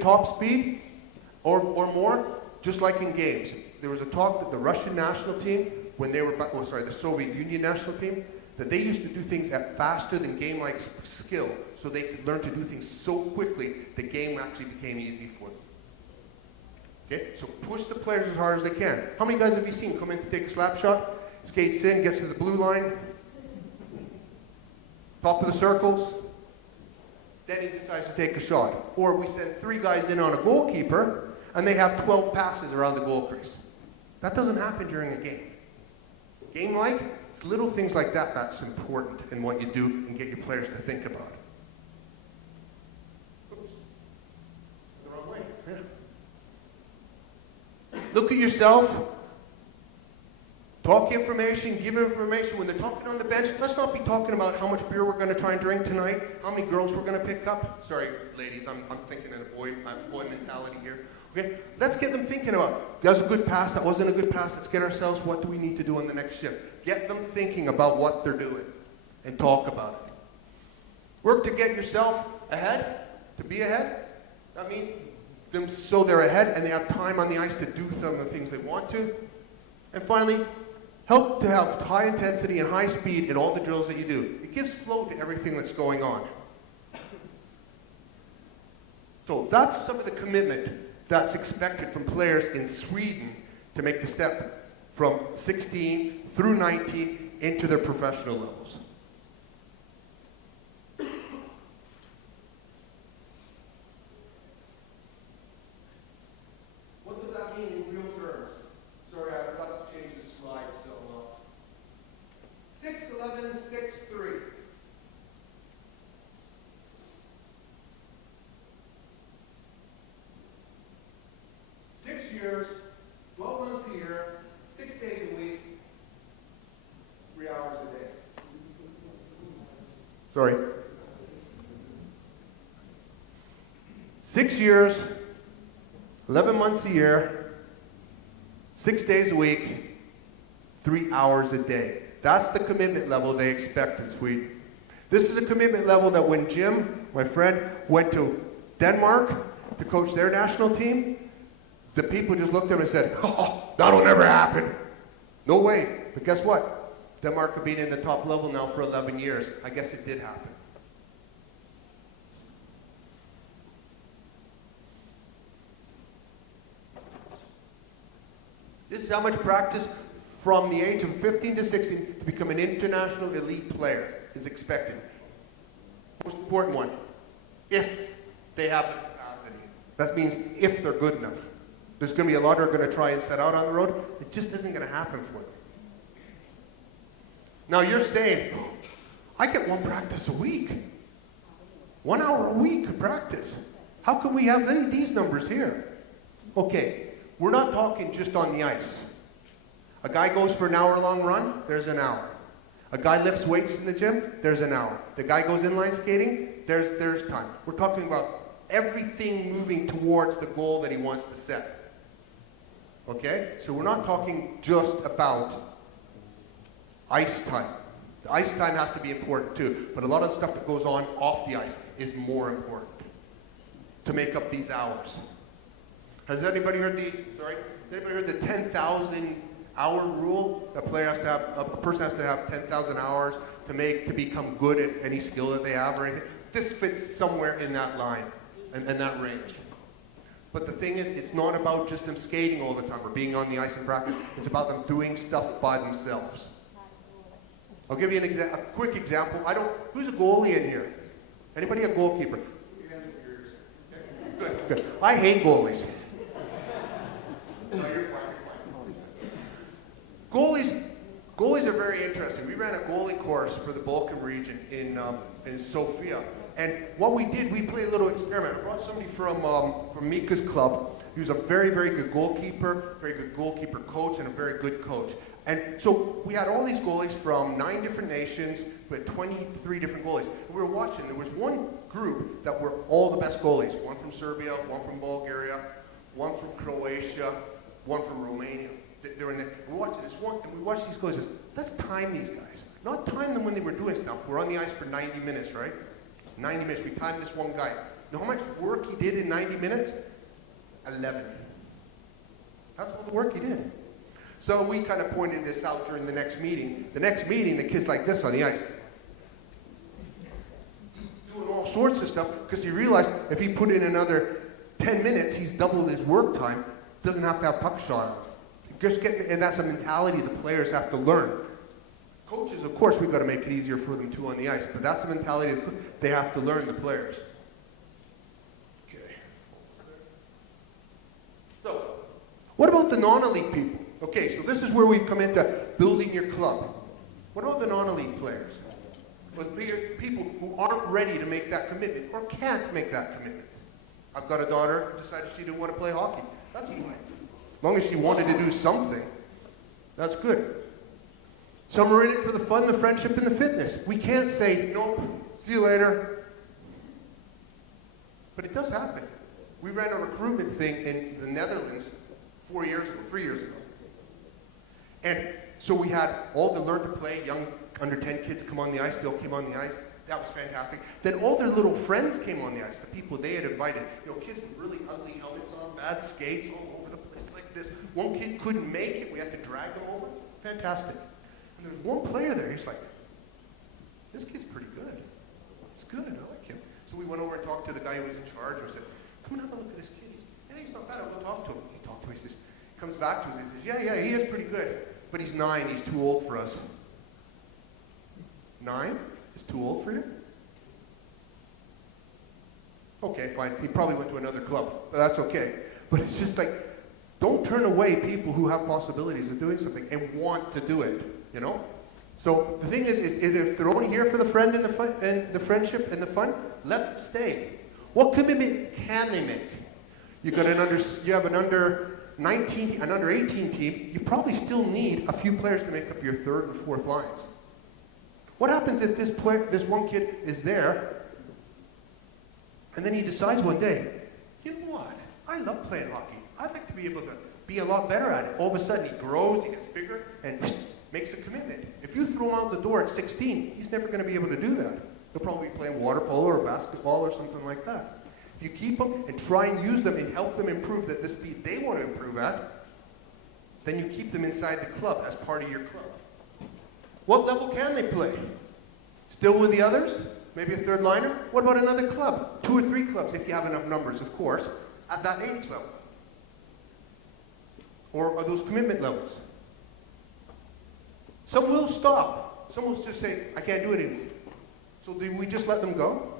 top speed or more, just like in games. There was a talk that the Russian national team, when they were, the Soviet Union national team, that they used to do things at faster than game-like skill, so they could learn to do things so quickly the game actually became easy for them. Okay, so push the players as hard as they can. How many guys have you seen come in to take a slap shot, skates in, gets to the blue line, top of the circles, then he decides to take a shot. Or we send 3 guys in on a goalkeeper, and they have 12 passes around the goal crease. That doesn't happen during a game. Game-like, it's little things like that that's important in what you do and get your players to think about. Oops. The wrong way. Yeah. Look at yourself. Talk information, give information. When they're talking on the bench, let's not be talking about how much beer we're going to try and drink tonight, how many girls we're going to pick up. Sorry, ladies, I'm thinking in a boy mentality here. Okay, let's get them thinking about, that was a good pass, that wasn't a good pass, let's get ourselves, what do we need to do on the next shift? Get them thinking about what they're doing and talk about it. Work to get yourself ahead, to be ahead. That means them so they're ahead and they have time on the ice to do some of the things they want to. And finally, help to have high intensity and high speed in all the drills that you do. It gives flow to everything that's going on. So that's some of the commitment that's expected from players in Sweden to make the step from 16 through 19 into their professional levels. What does that mean in real terms? Sorry, I forgot to change the slide, so 6'11", 6'3". 6 years, 12 months a year, 6 days a week, 3 hours a day. Sorry. 6 years, 11 months a year, 6 days a week, 3 hours a day. That's the commitment level they expect in Sweden. This is a commitment level that when Jim, my friend, went to Denmark to coach their national team, the people just looked at him and said, oh, that'll never happen. No way. But guess what? Denmark have been in the top level now for 11 years. I guess it did happen. This is how much practice from the age of 15 to 16 to become an international elite player is expected. Most important one, if they have the capacity. That means if they're good enough. There's going to be a lot who are going to try and set out on the road. It just isn't going to happen for them. Now you're saying, I get 1 practice a week. 1 hour a week of practice. How can we have these numbers here? Okay, we're not talking just on the ice. A guy goes for an hour-long run, there's an hour. A guy lifts weights in the gym, there's an hour. The guy goes inline skating, there's time. We're talking about everything moving towards the goal that he wants to set. Okay? So we're not talking just about ice time. The ice time has to be important too, but a lot of the stuff that goes on off the ice is more important to make up these hours. Has anybody heard the 10,000 hour rule? A person has to have 10,000 hours to become good at any skill that they have or anything. This fits somewhere in that line and that range. But the thing is, it's not about just them skating all the time or being on the ice in practice. It's about them doing stuff by themselves. I'll give you a quick example. Who's a goalie in here? Anybody a goalkeeper? Good. I hate goalies. Goalies are very interesting. We ran a goalie course for the Balkan region in Sofia. And what we did, we played a little experiment. I brought somebody from Mika's club, who's a very, very good goalkeeper coach, and a very good coach. And so we had all these goalies from 9 different nations, but 23 different goalies. And we were watching. There was one group that were all the best goalies. One from Serbia, one from Bulgaria, one from Croatia, one from Romania. They're in we watched this one, and we watched these goalies. Says, let's time these guys. Not time them when they were doing stuff. We're on the ice for 90 minutes, right? 90 minutes. We timed this one guy. You know how much work he did in 90 minutes? 11. That's all the work he did. So we kind of pointed this out during the next meeting. The next meeting, the kid's like this on the ice. He's doing all sorts of stuff because he realized if he put in another 10 minutes, he's doubled his work time. Doesn't have to have puck shot. And that's a mentality the players have to learn. Coaches, of course, we've got to make it easier for them too on the ice, but that's the mentality they have to learn, the players. Okay. So, what about the non-elite people? Okay, so this is where we come into building your club. What about the non-elite players? With people who aren't ready to make that commitment or can't make that commitment. I've got a daughter who decided she didn't want to play hockey. That's fine. As long as she wanted to do something, that's good. Some are in it for the fun, the friendship, and the fitness. We can't say, nope, see you later. But it does happen. We ran a recruitment thing in the Netherlands 3 years ago. And so we had all the learn to play, young under 10 kids come on the ice. They all came on the ice. That was fantastic. Then all their little friends came on the ice, the people they had invited. You know, kids with really ugly helmets on, bad skates, all over the place like this. One kid couldn't make it. We had to drag them over. Fantastic. And there was one player there. He's like, this kid's pretty good. He's good. I like him. So we went over and talked to the guy who was in charge. And we said, come and have a look at this kid. Yeah, he's not bad. I'll go talk to him. He talked to me. He says, comes back to us. He says, yeah, he is pretty good. But he's 9. He's too old for us. 9 is too old for you? Okay, fine. He probably went to another club, but that's okay. But it's just like, don't turn away people who have possibilities of doing something and want to do it, you know? So the thing is, if they're only here for the friend and the fun, and the friendship and the fun, let them stay. What commitment can they make? You have an under 19, an under 18 team. You probably still need a few players to make up your third and fourth lines. What happens if this one kid is there, and then he decides one day, you know what? I love playing hockey. I'd like to be able to be a lot better at it. All of a sudden, he grows, he gets bigger, and makes a commitment. If you throw him out the door at 16, he's never going to be able to do that. He'll probably be playing water polo or basketball or something like that. If you keep them and try and use them and help them improve at the speed they want to improve at, then you keep them inside the club as part of your club. What level can they play? Still with the others? Maybe a third liner? What about another club? 2 or 3 clubs, if you have enough numbers, of course, at that age level. Or are those commitment levels? Some will stop. Some will just say, I can't do it anymore. So do we just let them go?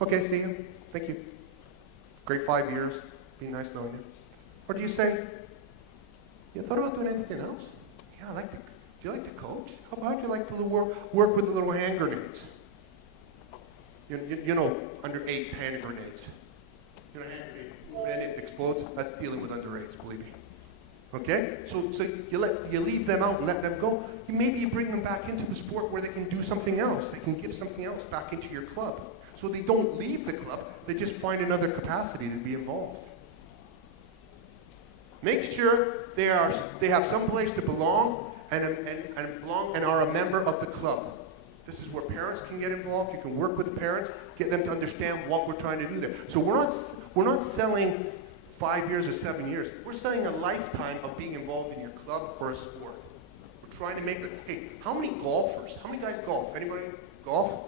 Okay, see you. Thank you. Great 5 years. Be nice knowing you. Or do you say, you thought about doing anything else? Yeah, I like to. Do you like to coach? How about you like to work with the little hand grenades? You know, underage hand grenades. You know, hand grenade, and it explodes. That's dealing with underage, believe me. Okay? So you leave them out and let them go. Maybe you bring them back into the sport where they can do something else. They can give something else back into your club. So they don't leave the club. They just find another capacity to be involved. Make sure they have some place to belong and are a member of the club. This is where parents can get involved. You can work with the parents, get them to understand what we're trying to do there. So we're not selling 5 years or 7 years. We're selling a lifetime of being involved in your club or a sport. We're trying to make it. Hey, how many golfers? How many guys golf? Anybody golf?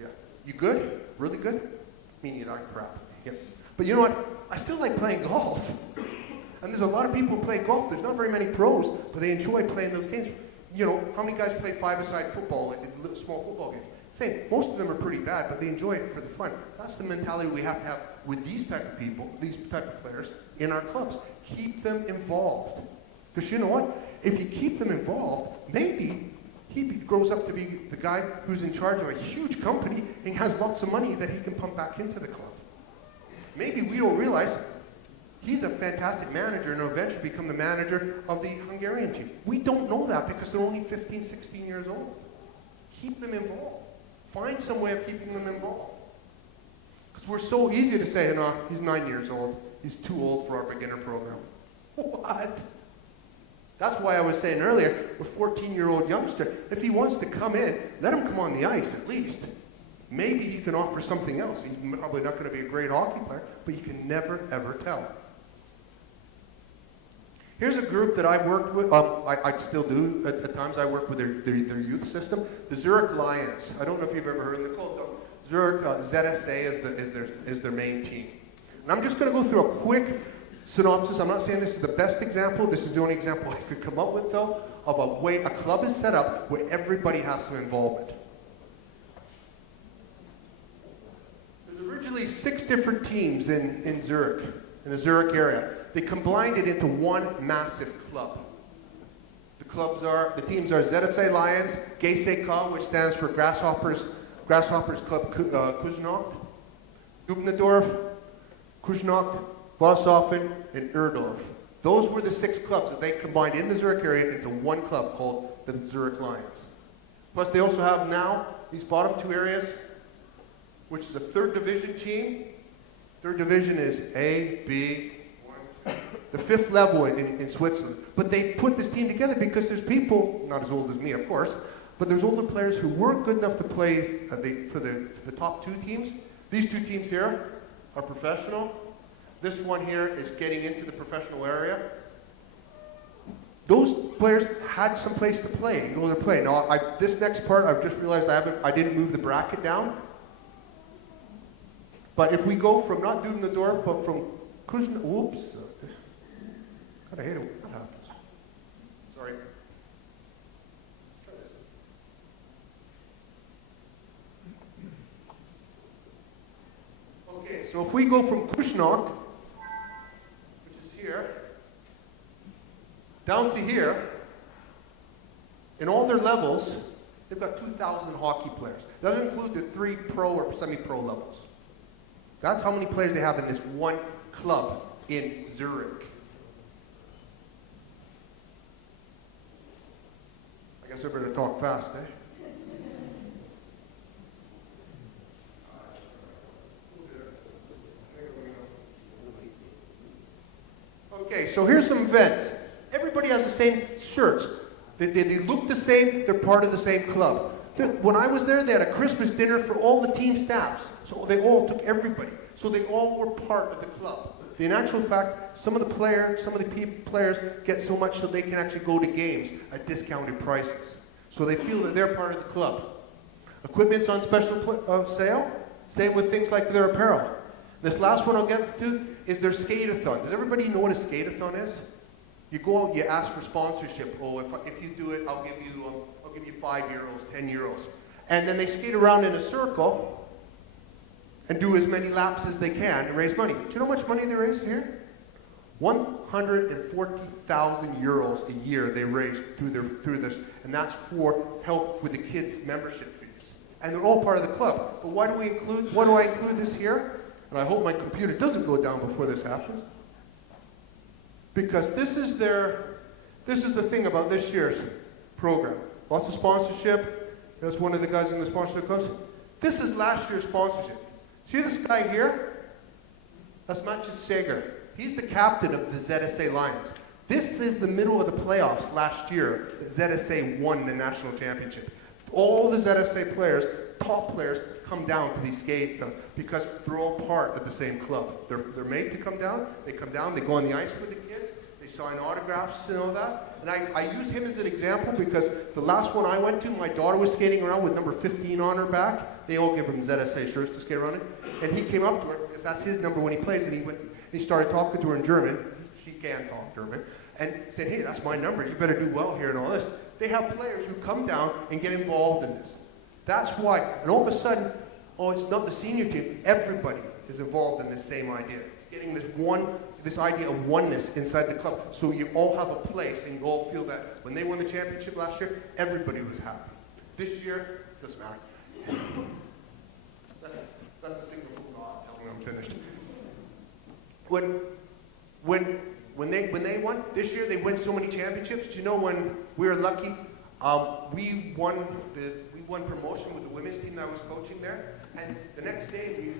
Yeah. You good? Really good? Me neither. I'm crap. Yeah. But you know what? I still like playing golf. And there's a lot of people who play golf. There's not very many pros, but they enjoy playing those games. You know, how many guys play 5-a-side football, like a small football game? Same. Most of them are pretty bad, but they enjoy it for the fun. That's the mentality we have to have with these type of people, these type of players in our clubs. Keep them involved. Because you know what? If you keep them involved, maybe he grows up to be the guy who's in charge of a huge company and has lots of money that he can pump back into the club. Maybe we don't realize he's a fantastic manager and will eventually become the manager of the Hungarian team. We don't know that because they're only 15, 16 years old. Keep them involved. Find some way of keeping them involved. Because we're so easy to say, no, he's 9 years old. He's too old for our beginner program. What? That's why I was saying earlier, a 14-year-old youngster, if he wants to come in, let him come on the ice at least. Maybe he can offer something else. He's probably not going to be a great hockey player, but you can never, ever tell. Here's a group that I've worked with. I still do at times. I work with their youth system. The Zurich Lions. I don't know if you've ever heard of them. They're called Zurich ZSA is their main team. And I'm just going to go through a quick synopsis. I'm not saying this is the best example. This is the only example I could come up with, though, of a way a club is set up where everybody has some involvement. There's originally 6 different teams in Zurich, in the Zurich area. They combined it into one massive club. The teams are ZSA Lions, GSK, which stands for Grasshoppers Club Kuznach, Dubnadorf, Kuznach, Vosshoffen, and Erdorf. Those were the 6 clubs that they combined in the Zurich area into one club called the Zurich Lions. Plus they also have now these bottom 2 areas, which is a 3rd division team. 3rd division is A, B, the 5th level in Switzerland. But they put this team together because there's people, not as old as me of course, but there's older players who weren't good enough to play for the top 2 teams. These 2 teams here are professional. This one here is getting into the professional area. Those players had some place to play and go to play. Now, this next part, I've just realized I didn't move the bracket down. But if we go from not Dubnadorf, but from Kuznach, whoops. God, I hate it when that happens. Sorry. Try this. Okay, so if we go from Kuznach, which is here, down to here, in all their levels, they've got 2,000 hockey players. That doesn't include the 3 pro or semi-pro levels. That's how many players they have in this one club in Zurich. I guess I better talk fast, eh? Okay, so here's some events. Everybody has the same shirts. They look the same, they're part of the same club. When I was there, they had a Christmas dinner for all the team staffs. So they all took everybody. So they all were part of the club. In actual fact, some of the players get so much so they can actually go to games at discounted prices. So they feel that they're part of the club. Equipment's on special sale. Same with things like their apparel. This last one I'll get to is their skate-a-thon. Does everybody know what a skate-a-thon is? You go out, you ask for sponsorship. Oh, if you do it, I'll give you €5, €10. And then they skate around in a circle and do as many laps as they can and raise money. Do you know how much money they raise here? €140,000 a year they raise through this, and that's for help with the kids' membership fees. And they're all part of the club. But why do I include this here? And I hope my computer doesn't go down before this happens. Because this is the thing about this year's program. Lots of sponsorship. That's one of the guys in the sponsorship clubs. This is last year's sponsorship. See this guy here? That's Maciej Sager. He's the captain of the ZSA Lions. This is the middle of the playoffs last year that ZSA won the national championship. All the ZSA players, top players, come down to these skate because they're all part of the same club. They're made to come down. They come down, they go on the ice with the kids, they sign autographs and all that. And I use him as an example because the last one I went to, my daughter was skating around with number 15 on her back. They all give him ZSA shirts to skate around in. And he came up to her, because that's his number when he plays, and he started talking to her in German. She can talk German. And said, hey, that's my number. You better do well here and all this. They have players who come down and get involved in this. That's why. And all of a sudden, it's not the senior team. Everybody is involved in this same idea. It's getting this idea of oneness inside the club. So you all have a place, and you all feel that when they won the championship last year, everybody was happy. This year, doesn't matter. That's a single thought. Tell me I'm finished. When they won this year, they won so many championships. Do you know when we were lucky? We won promotion with the women's team that I was coaching there. And the next day,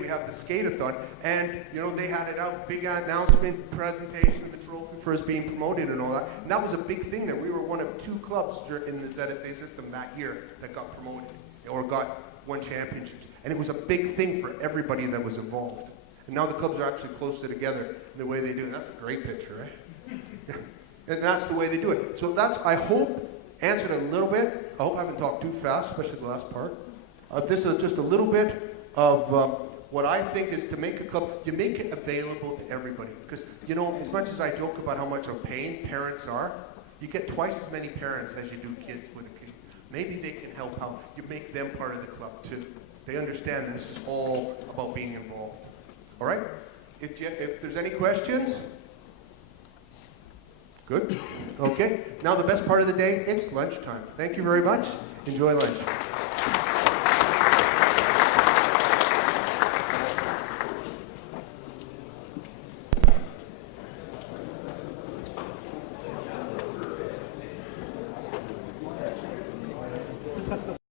we have the skate-a-thon, and they had it out, big announcement, presentation of the trophy for us being promoted and all that. And that was a big thing there. We were one of 2 clubs in the ZSA system that year that got promoted or got won championships. And it was a big thing for everybody that was involved. And now the clubs are actually closer together in the way they do it. That's a great picture, right? Yeah. And that's the way they do it. So that's, I hope, answered a little bit. I hope I haven't talked too fast, especially the last part. This is just a little bit of what I think is to make a club, you make it available to everybody. Because, you know, as much as I joke about how much of pain parents are, you get twice as many parents as you do kids with a kid. Maybe they can help out. You make them part of the club too. They understand this is all about being involved. All right? If there's any questions? Good. Okay. Now the best part of the day, it's lunchtime. Thank you very much. Enjoy lunch.